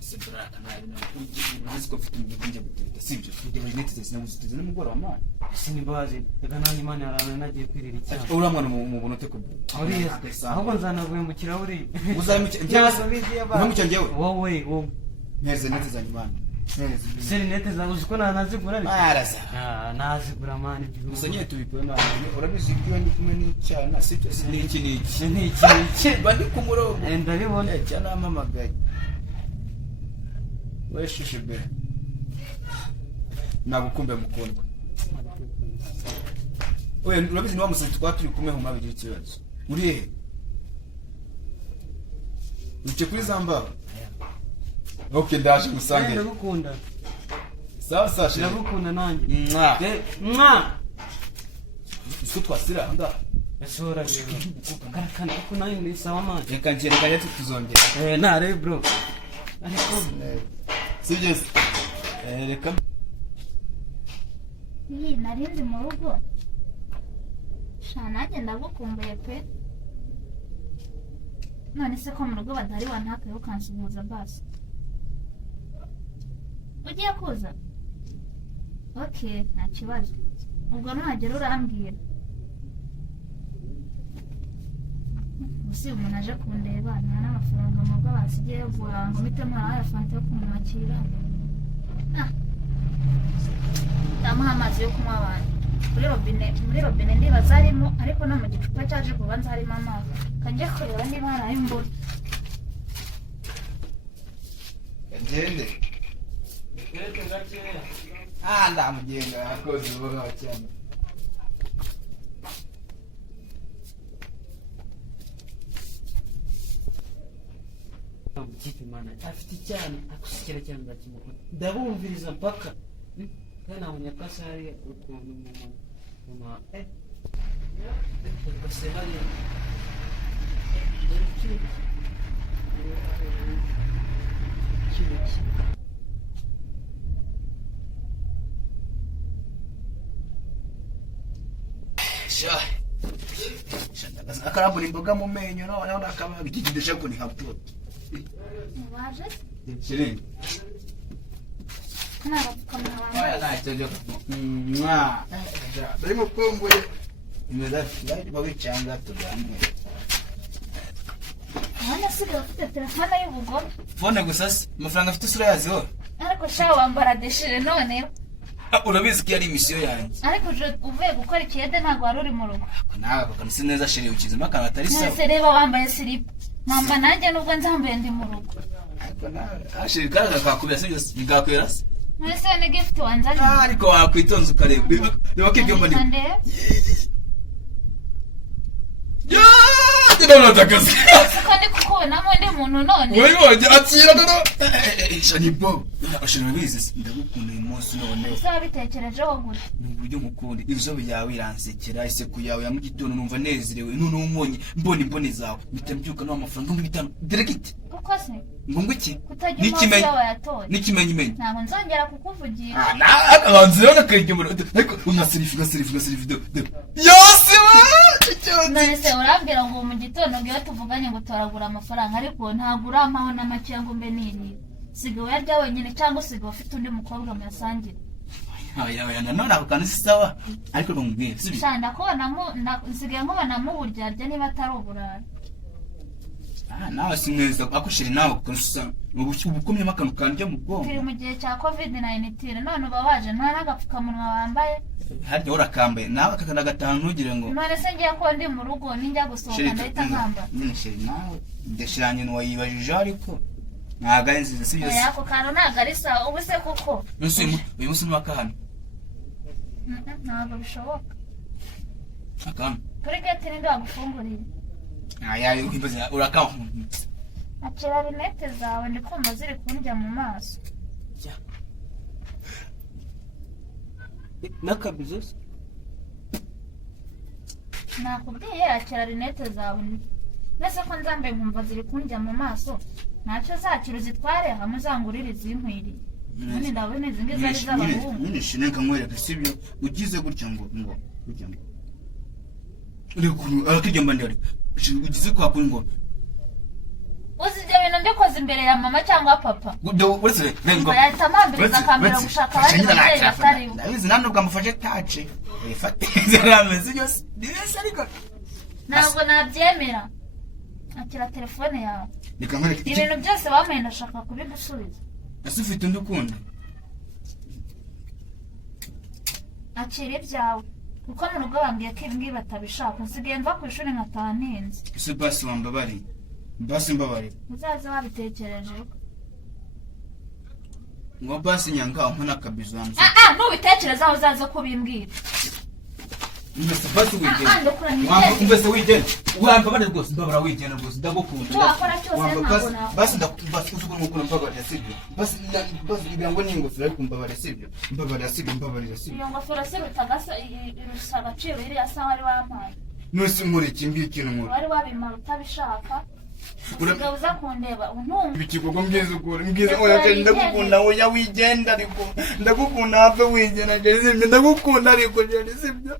Sebra na uko mfite ibintu byo sibyo kujya net zinamuzize n'umugoro wa sinibaje nani mani arana nagiye kwirira icyaha uramwana mu buntu ko ari ahubwo nzanavuye mu kirahure uzamukira njyewe wowe neze net zanyimana seri net zaguze ko nazigura arasa nazigura mani gusa nyine tubikora urabizi ibyo ndi kumwe n'icyana sibyo n'iki bandi ku murongo ndabibona cyane amamagaye weshishe be nagukumbe mukundwa oya urabizi niwa musazi twaturi kumwe mu mabiri ikibazo uri he uce kuri zamba okay ndaje gusange ndagukunda sawa ndagukunda nanjye isi twasira anda esora rero karakana ko nayo ni sawa manje reka njye tuzongera nare bro ariko sibyo reka iyi narindi mu rugo shana agenda gukumbuye pe none se ko mu rugo badari wantakaye ukansuhuza basi ugiye kuza okay nta kibazo ubwo nuhagera urambwira usi umuntu aje kundeba nta n'amafaranga mu rugo basigiye yo guhanga mitemo ayafanta yo kumwakira ndamuha amazi yo kunywa abantu muri robine ndibaza harimo ariko no mu gicupa cyaje kubanza harimo amazi kanjye kureba niba hari ayo mbona ngende ndamugenda akoze ubuho cyane Mtipi mana afite cyane akusikira cyane ndakimukora ndabumviriza mpaka kana munyakasa hari ukuntu mama base hari akarambura imboga mu menyo noneho nakaba bikigidesha ko ni hapo waje shirini barimo kumbuye imeza babicanga tugamwe hano siga ufite telefone y'ubugome fone gusa amafaranga afite isura yaziho ariko sha wambara deshire none urabizi ko yari misiyo yanjye ariko je uvuye gukora ikiyede ntabwo wari uri mu rugo nawe bakanisi neza shiri ukizima kana atari sawa nese reba wambaye slip mamba nanjye nubwo nzambaye ndi mu rugo ariko nawe ashiri kana kakubya se byose bigakwera se nese ni gift wanzanye ariko wakwitonza ukareba reba ko ibyo mbani Ndino natakaza. Kandi kukubona mu ndi muntu none. Wewe atira dono. Shani bo. Ashira bizi ndagukunda umunsi none. Uzabitekerejeho gute? N'uburyo mukundi ivyo byawe iransekera iseku yawe ya mu gitondo numva nezerewe none umonye mboni zawe bitambyuka no amafaranga 5 direct. Kuko se ngo iki? Nikimenye. Nikimenye. Ntabwo nzongera kukuvugira. Abanzira nakajye muri ariko unasirifu do. Yose none se urambwira ngo mu gitondo ngiye tuvuganye ngo toragura amafaranga ariko ntabwo urampaho n'amake ngo mbe niri sigawe yarya wenyine cyangwa sigawe ufite undi mukobwa muyasangira aya nanone akana sawa ariko ngumwe sibi shanda kubona mu nsigaye nkubona mu buryarya niba atari uburara nawe simweza akushiri nawe kusa ubukomye makano kanje mu bwonko kiri mu gihe cya covid-19 none uba waje nta n'agapfukamunwa wambaye harya urakambaye nawe kakana gatanu ntugire ngo none se ngiye ko ndi mu rugo ninjya gusohoka ndahita nkamba nyine shiri nawe ndashiranye n'uwayibajije ariko ntaga nziza si byose yako kano nagarisa ubu se kuko uyu musi n'akana ntabwo bishoboka akana kuri gate ninde wagufungurira ayayo kwimbaza urakama akira rinete zawe ndikumva ziri kundya mu maso nakabizo nakubwiye akira rinete zawe nese ko nzambaye nkumva ziri kundya mu maso ntacyo zakira zitware hamwe zangurira izinkwiriye none ndabona izi ngizo ari z'abahungu nyine shineka nkwereka sibyo ugize gutya ngo gutya ngo uri kunu akijya mbandi ugize kwa kuri ngo uzi ibyo bintu mbikoze imbere ya mama cyangwa papa uretse ngo yahita amambiriza akambira gushaka abandi babyeyi bataribo ndabizi nta nubwo amufashe tace uyifate zarameze yose neza ariko ntabwo nabyemera akira telefone yawe reka nkwereke ibintu byose wamenye ndashaka kubigusubiza ese ufite undi ukunda akira ibyawe kuko mu rugo bambwiye ko ibi ngibi batabishaka nsigaye mva ku ishuri nkataha ntinze ese basi wambabariye basi mbabarira uzaze wabitekerejeho ngo basi nyanga umpa n'akabizo hanze nubitekerezaho uzaze kubimbwira mbese basi ndakura mbese wigenda wambabare rwose mbabara wigenda rwose ndagukunda icyo wakora cyose ntabwo nakora basi basi uzi ko umukunda mbabarira sibyo basi kugira ngo n'ingofero ariko mbabarira sibyo mbabarira sibyo mbabarira sibyo iyo ngofero se irusa agaciro iriya saha wari wampaye nose nkuriki mbw'ikintu nkuru wari wabimara utabishaka usigaye uza kundeba untumva ibikigogo mbwiza oya ndagukunda oya wigenda ariko ndagukunda have wigenda sibyo ndagukunda ariko sibyo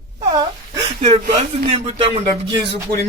rero basi nimba utankunda mbwiza ukuri